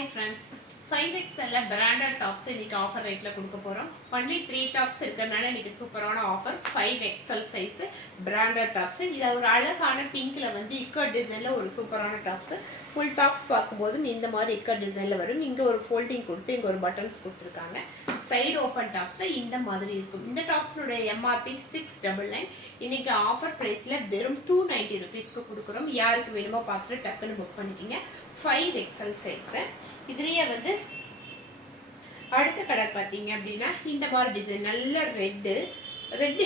Hi friends, 5XL branded tops இன்னைக்கு offer ரேட்ல கொடுக்க போறோம். only 3 டாப்ஸ் இருக்கறனால இன்னைக்கு சூப்பரான offer 5XL size branded tops. இது ஒரு அழகான பிங்க்ல வந்து இக்கட் டிசைன்ல ஒரு சூப்பரான டாப்ஸ். ஃபுல் டாப்ஸ் பார்க்கும்போது இந்த மாதிரி இக்கட் டிசைன்ல வரும். இங்க ஒரு ஃபோல்டிங் கொடுத்து இங்க ஒரு பட்டன்ஸ் கொடுத்திருக்காங்க. சைடு ஓபன் டாப்ஸ் இந்த மாதிரி இருக்கும். இந்த டாப்ஸ்னுடைய எம்ஆர்பி 699. இன்னைக்கு ஆஃபர் பிரைஸ்ல வெறும் 290 ரூபீஸ்க்கு கொடுக்குறோம். யாருக்கு வேணுமோ பார்த்துட்டு டக்குன்னு புக் பண்ணிக்கங்க. 5XL size. இதுலயே வந்து அடுத்த கலர் பார்த்தீங்க அப்படின்னா இந்த மாதிரி டிசைன் நல்ல ரெட்டு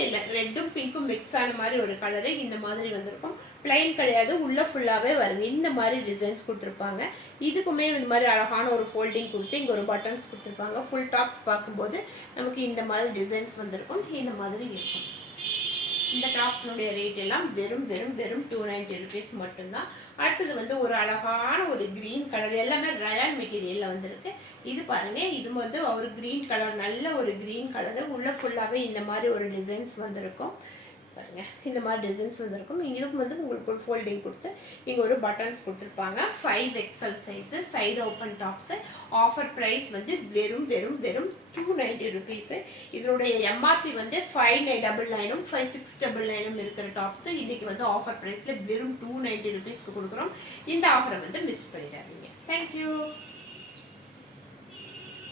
இல்லை ரெட்டும் பிங்க்கும் மிக்ஸ் ஆன மாதிரி ஒரு கலரு இந்த மாதிரி வந்திருக்கும். பிளைன் கிடையாது, உள்ள ஃபுல்லாகவே வருங்க. இந்த மாதிரி டிசைன்ஸ் கொடுத்துருப்பாங்க. இதுக்குமே இந்த மாதிரி அழகான ஒரு ஃபோல்டிங் கொடுத்து இங்கே ஒரு பட்டன்ஸ் கொடுத்துருப்பாங்க. ஃபுல் டாப்ஸ் பார்க்கும்போது நமக்கு இந்த மாதிரி டிசைன்ஸ் வந்திருக்கும். இந்த மாதிரி இருக்கும். இந்த டாப்ஸ்னுடைய ரேட் எல்லாம் வெறும் 290 ரூபீஸ் மட்டும்தான். அடுத்தது வந்து ஒரு அழகான ஒரு கிரீன் கலர், எல்லாமே ரயான் மெட்டீரியல்ல வந்திருக்கு. இது பாருங்க, இது வந்து ஒரு கிரீன் கலர், நல்ல ஒரு கிரீன் கலரு. உள்ள ஃபுல்லாவே இந்த மாதிரி ஒரு டிசைன்ஸ் வந்திருக்கும். பாருங்க, இந்த மாதிரி டிசைன்ஸ் வந்திருக்கும். இதுக்கு வந்து உங்களுக்கு ஒரு ஃபோல்டிங் கொடுத்து இங்கே ஒரு பட்டன்ஸ் கொடுத்துருப்பாங்க. 5XL size side open tops. Offer price வந்து வெறும் 290 ரூபீஸு. இதனுடைய எம்ஆர்பி வந்து 5999 5699 இருக்கிற டாப்ஸு இன்னைக்கு வந்து ஆஃபர் ப்ரைஸில் வெறும் 290 ரூபீஸ்க்கு கொடுக்குறோம். இந்த ஆஃபரை வந்து மிஸ் பண்ணிடாதீங்க. தேங்க்யூ.